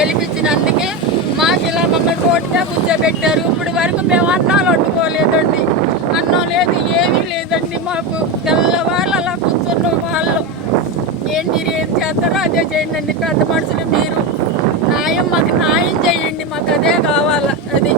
గెలిపించినందుకే మాకు ఇలా మమ్మల్ని రోడ్డుగా కూర్చోబెట్టారు. ఇప్పుడు వరకు మేము అన్నాలు వండుకోలేదండి, అన్నం లేదు, ఏమీ లేదండి. మాకు తెల్లవాళ్ళు అలా కూర్చున్న వాళ్ళు మీరు ఏం చేస్తారో అదే చేయండి. పెద్ద మనుషులు మీరు మాకు న్యాయం చేయండి, మాకు అదే కావాలా. అది